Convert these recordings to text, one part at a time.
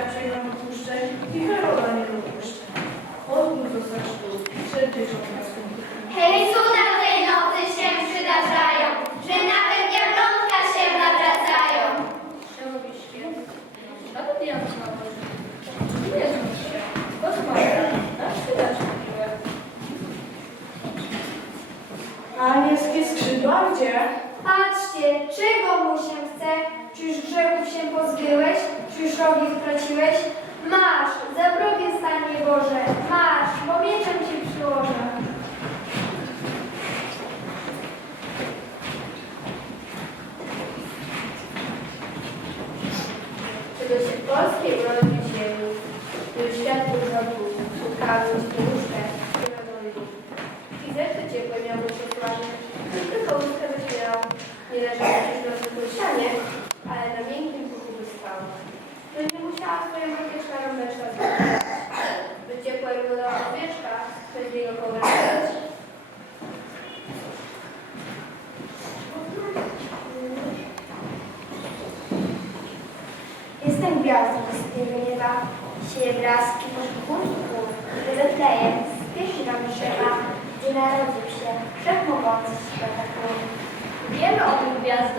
raczej nam puszczę i Karola nie odpuszczę. Odmów do zaczku, przed dzieciątką. Hej, co Czyż rogi straciłeś? Masz, za wrogie stanie Boże, masz, bo mieczem cię przyłożę. Czego się w polskiej urodzi ziemi, który światło zrobił, szukamy stróżkę,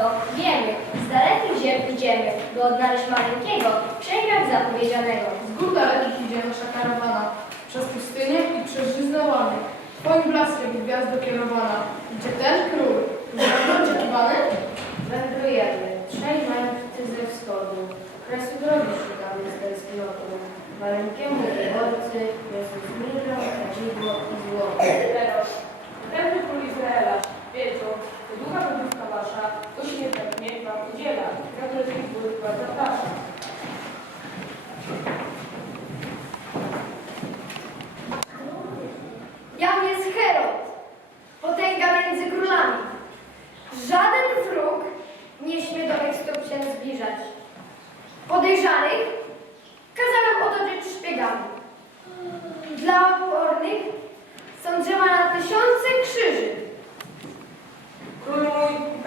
gwiazdo, wiemy, z dalekich ziem idziemy, by odnaleźć maleńkiego, księgach zapowiedzianego. Z gór dalekich idzie nasza karawana, przez pustynię i przez żyzne łany. Twoim blaskiem gwiazdo kierowana, gdzie ten król, dawno oczekiwany? Wędrujemy, trzej mędrcy ze wschodu, kresu drogi szukamy z tęsknotu. Maleńkiemu wyborcy, Jezus mirę, kadzidło i złoto. Teraz, pewny król Izraela, wiedzą, długa wędrówka wasza, to śmiertek niech wam udziela, dwóch bardzo wasza.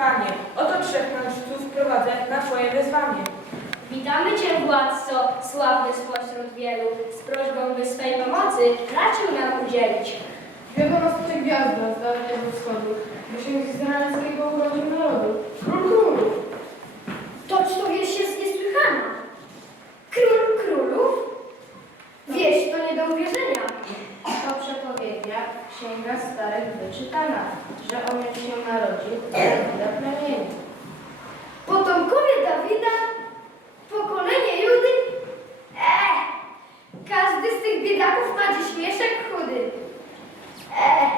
Panie, oto trzech mężczyzn prowadzę na twoje wezwanie. Witamy Cię, władco, sławny spośród wielu, z prośbą, by swej pomocy raczył nam udzielić. Tutaj gwiazda z dalekiego wschodu, by się z izraelskiego urodził narodu. Król królów. Toć to wieś jest niesłychana. Król królów? Wieś to nie do uwierzenia. To przepowiednia księga starych wyczytana, że on już się narodził, Dawida plemieniu. Potomkowie Dawida? Pokolenie Judy? E, każdy z tych biedaków ma dziś śmieszek chudy. E,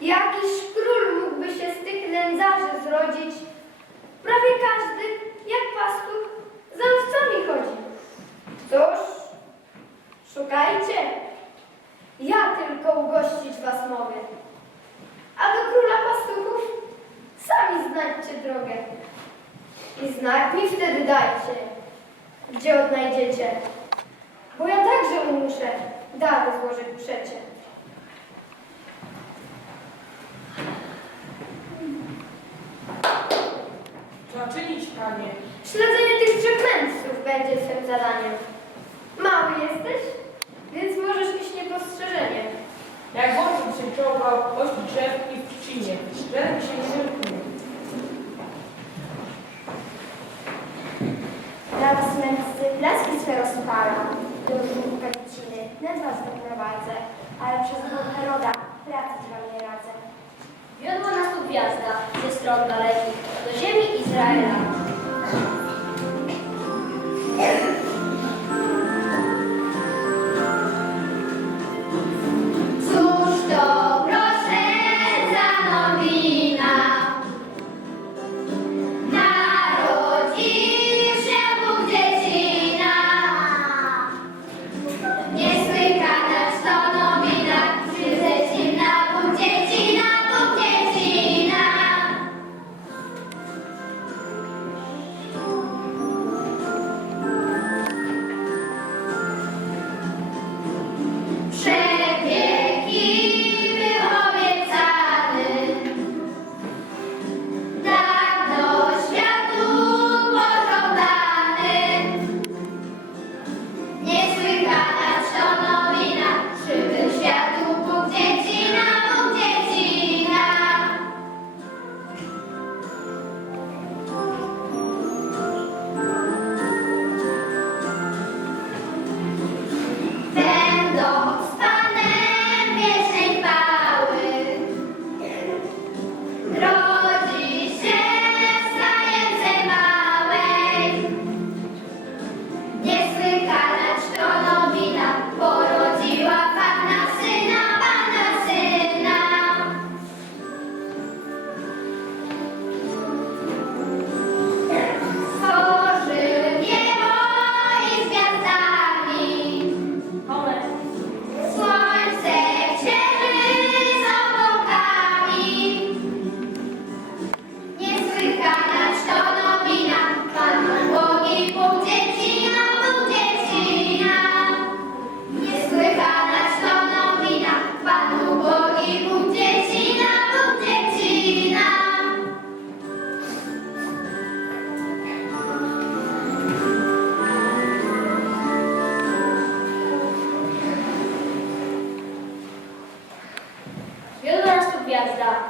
jakiś król mógłby się z tych nędzarzy zrodzić? Znak mi wtedy dajcie, gdzie odnajdziecie. Bo ja także mu muszę dary złożyć przecie. Co czynić, panie? Śledzenie tych trzech mędrców będzie twym zadaniem. Mały jesteś, więc możesz mieć niepostrzeżenie. Jak wątróg się czołgał, oś drzew i w trzcinie, się nie dziciny, nędza prowadzę, ale przez dwóch Heroda pracy wam nie radzę. Wiodła nas tu gwiazda ze stron dalekich do ziemi Izraela.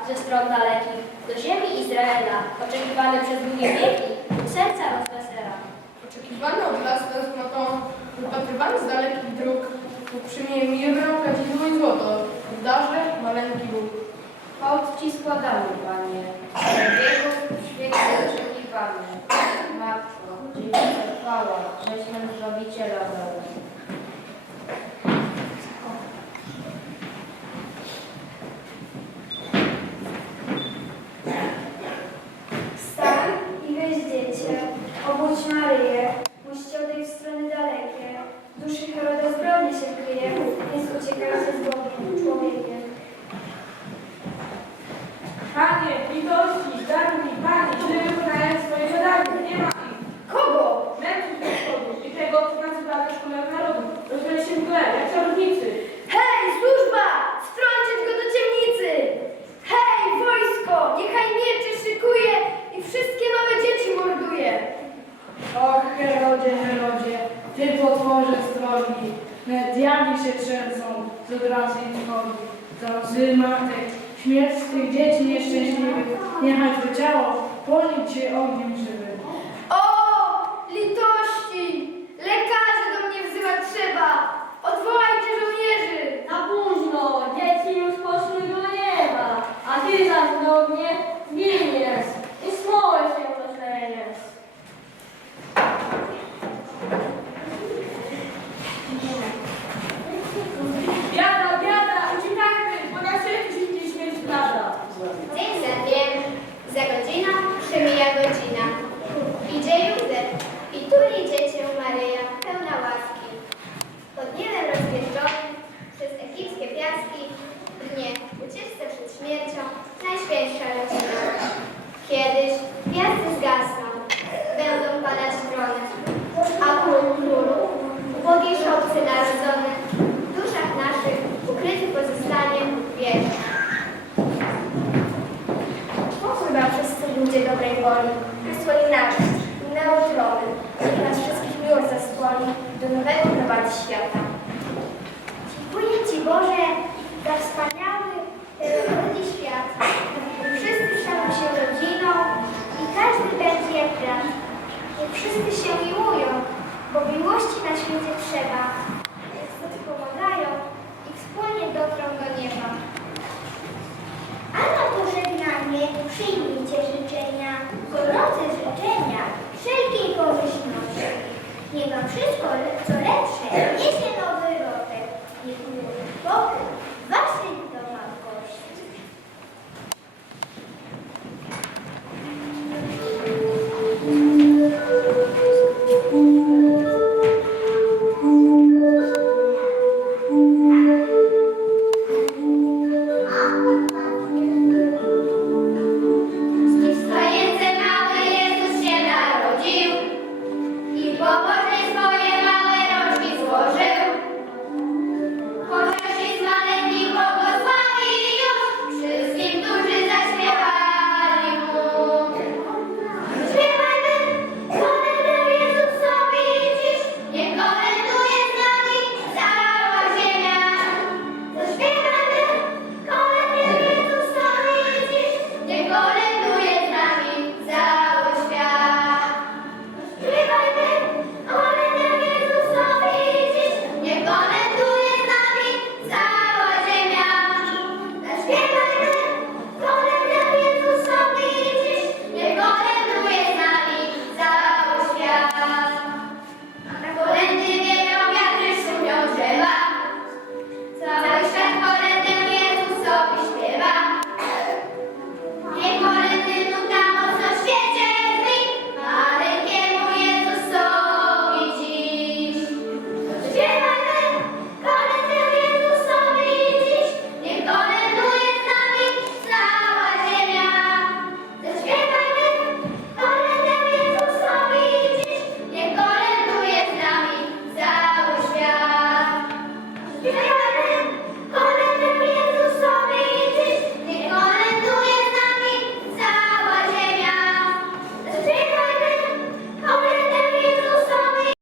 ze stron dalekich do ziemi Izraela, oczekiwany przez długie wieki, serca rozwesela. Oczekiwany od nas tęsknotą, wypatrywany z dalekich dróg, tu przyjmie mirę, kadzidło i złoto, darze maleńki Bóg. Hołd Ci składamy, Panie, z odrazy i trwogi. Za łzy matek, śmierć tych dzieci nieszczęśliwych, niechaj to ciało ponić się ogniem do nowego prowadzi świata. Dziękuję Ci Boże za wspaniały, rodny świat. Wszyscy staną się rodziną i każdy będzie brat. Wszyscy się miłują, bo miłości na świecie trzeba. Sobie pomagają i wspólnie dotrą do nieba. A na pożegnanie przyjmijcie życzenia, gorące życzenia wszelkiej pomyślności. Niech wam wszystko, co lepsze, niesie nowy roczek. Niech miły Bóg